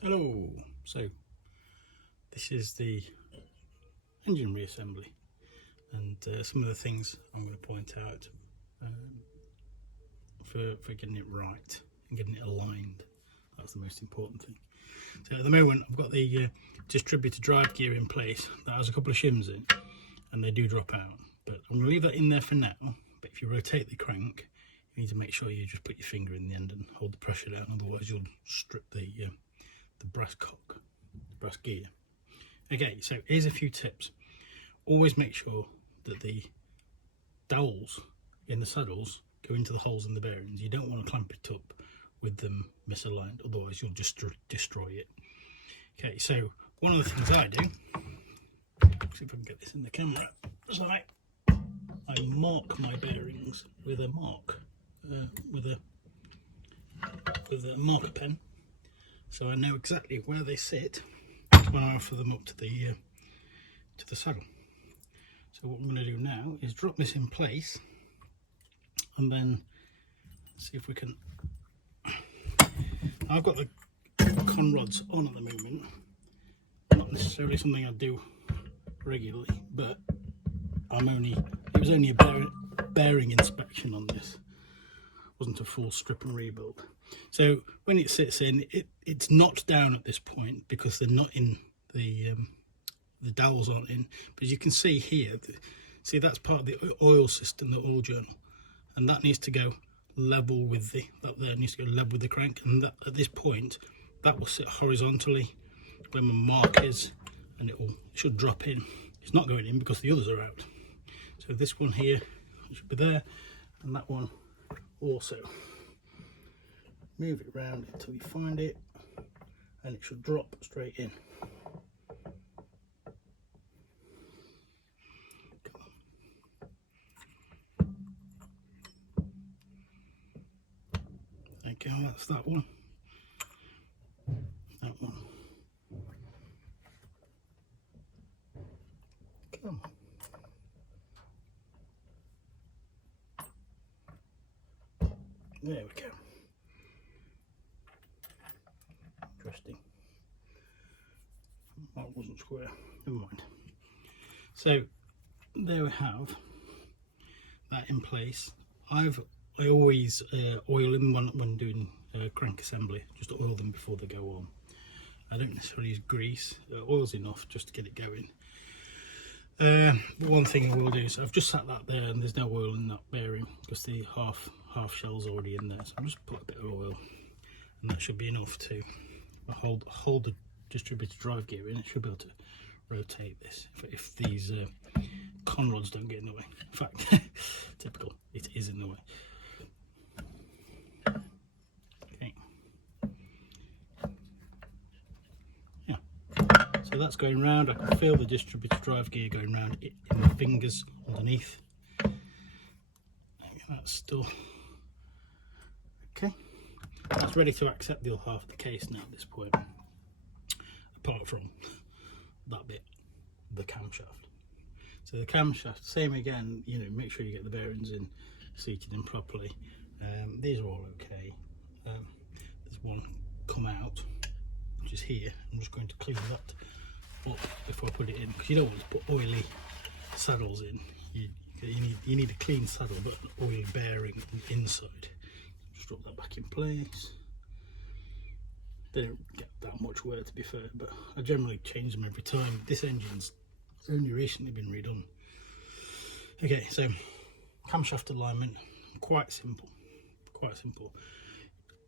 Hello, so this is the engine reassembly and some of the things I'm going to point out for getting it right and getting it aligned. That's the most important thing. So at the moment I've got the distributor drive gear in place that has a couple of shims in, and they do drop out, but I'm going to leave that in there for now. But if you rotate the crank, you need to make sure you just put your finger in the end and hold the pressure down, otherwise you'll strip the brass cock, the brass gear. Okay, so here's a few tips. Always make sure that the dowels in the saddles go into the holes in the bearings. You don't want to clamp it up with them misaligned, otherwise you'll just destroy it. Okay, so one of the things I do, see if I can get this in the camera, is I mark my bearings with a marker pen, so I know exactly where they sit when I offer them up to the saddle. So what I'm going to do now is drop this in place and then see if we can. I've got the con rods on at the moment, not necessarily something I do regularly, but it was only a bearing inspection on this, wasn't a full strip and rebuild. So when it sits in, it's not down at this point because they're not in the dowels aren't in. But as you can see here, see that's part of the oil system, the oil journal, and that needs to go level with the crank, and that at this point that will sit horizontally where my mark is, and it should drop in. It's not going in because the others are out. So this one here should be there, and that one also. Move it round until you find it, and it should drop straight in. Okay, that's that one. That one. Come on. There we go. Interesting. That wasn't square. Never mind. So there we have that in place. I always oil them when doing crank assembly. Just oil them before they go on. I don't necessarily use grease. Oil's enough just to get it going. One thing I will do is I've just sat that there, and there's no oil in that bearing because the half shell's already in there. So I'll just put a bit of oil, and that should be enough to hold the distributor drive gear in. It should be able to rotate this if these con rods don't get in the way. In fact, typical, it is in the way. Okay. Yeah. So that's going round. I can feel the distributor drive gear going round in the fingers underneath. That's still okay. That's ready to accept the other half of the case now at this point, apart from that bit, the camshaft. So the camshaft, same again, make sure you get the bearings in, seated in properly. These are all okay. There's one come out, which is here. I'm just going to clean that up before I put it in, because you don't want to put oily saddles in. You need a clean saddle but an oily bearing inside. Just drop that back in place. They don't get that much wear, to be fair, but I generally change them every time. This engine's only recently been redone. Okay, so camshaft alignment, quite simple.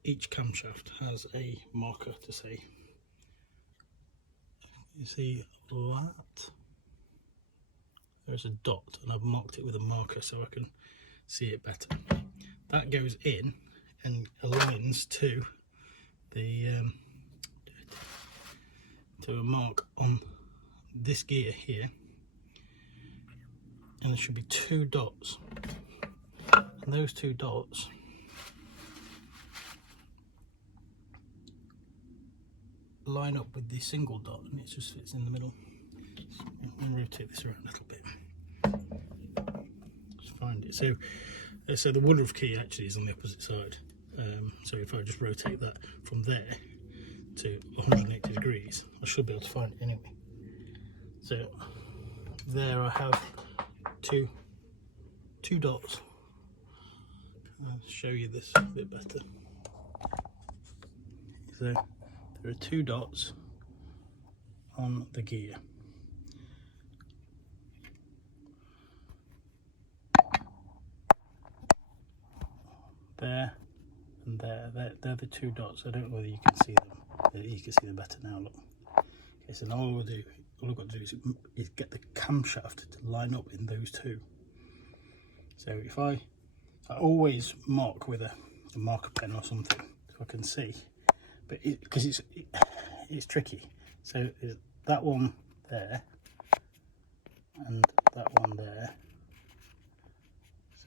Each camshaft has a marker to say, you see that? There's a dot, and I've marked it with a marker so I can see it better. That goes in and aligns to the to a mark on this gear here, and there should be two dots, and those two dots line up with the single dot, and it just fits in the middle. I'm going to rotate this around a little bit. Just find it. So the woodruff key actually is on the opposite side. So if I just rotate that from there to 180 degrees, I should be able to find it anyway. So there I have two dots. I'll show you this a bit better. So there are 2 dots on the gear. There and there. They're the 2 dots. I don't know whether you can see them. You can see them better now, look. Okay, so now all I've got to do is get the camshaft to line up in those 2. So if I always mark with a marker pen or something so I can see, but because it's tricky. So there's that one there and that one there.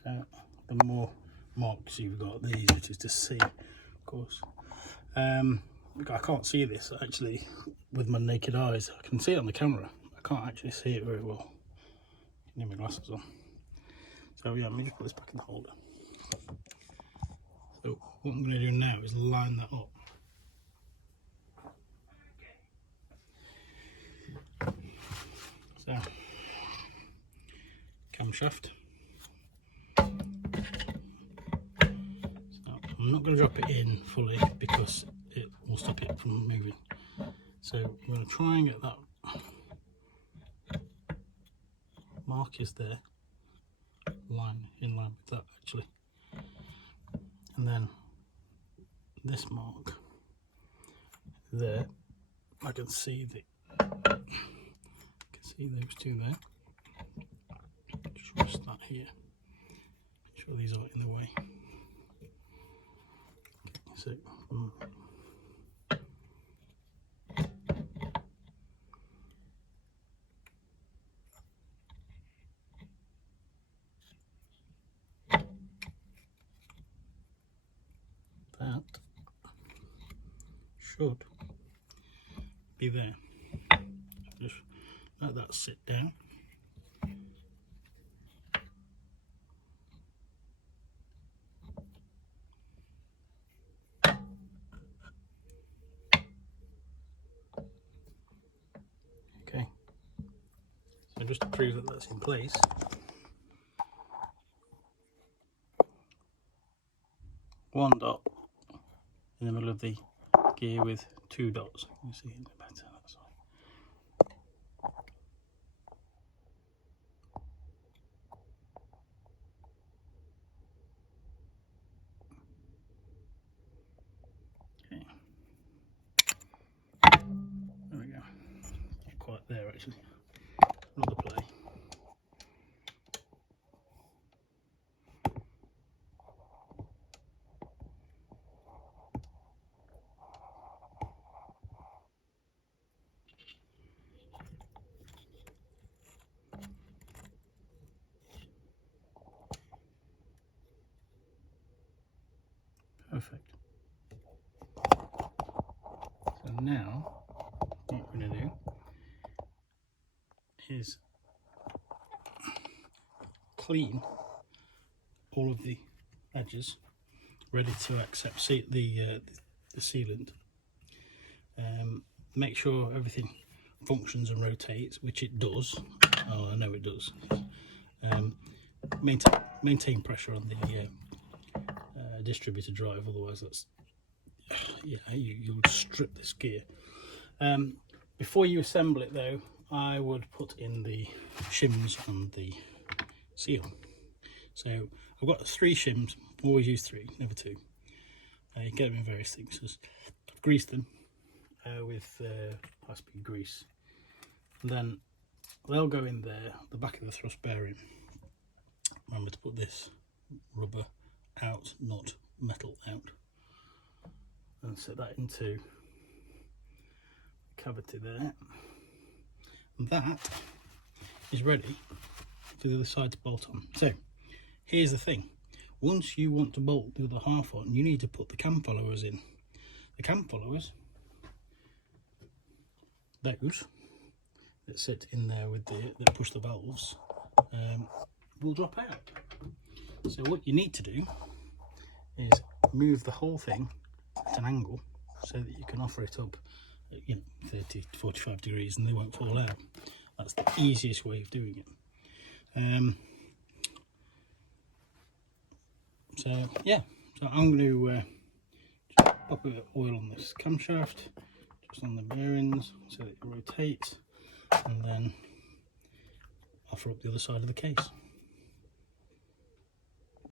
So the more marks you've got, the easier it is to see, of course. I can't see this actually with my naked eyes. I can see it on the camera. I can't actually see it very well. I need my glasses on. So yeah, let me just put this back in the holder. So what I'm going to do now is line that up. So, camshaft. So I'm not going to drop it in fully because it will stop it from moving. So I'm going to try and get that markers there in line with that actually, and then this mark there, I can see those 2 there. Just rest that here. Make sure these aren't in the way. Okay, so that should be there. Just let that sit down. Okay, so just to prove that that's in place, one dot in the middle of the gear with 2 dots. You can see it better that side. Okay. There we go. Not quite there actually. Another play. Perfect. So now what we're going to do is clean all of the edges, ready to accept the sealant. Make sure everything functions and rotates, which it does. Oh, I know it does. Maintain pressure on the distributor drive, otherwise that's you'll strip this gear. Before you assemble it though, I would put in the shims on the seal. So I've got 3 shims, always use 3, never 2. You get them in various things. I've greased them with high-speed grease, and then they'll go in there, the back of the thrust bearing. Remember to put this rubber out, not metal out, and set that into the cavity there, and that is ready for the other side to bolt on. So here's the thing, once you want to bolt the other half on, you need to put the cam followers in. The cam followers, those that sit in there with that push the valves, will drop out. So what you need to do is move the whole thing at an angle so that you can offer it up at, 30 to 45 degrees and they won't fall out. That's the easiest way of doing it. So yeah, so I'm going to pop a bit of oil on this camshaft, just on the bearings so that it rotates, and then offer up the other side of the case.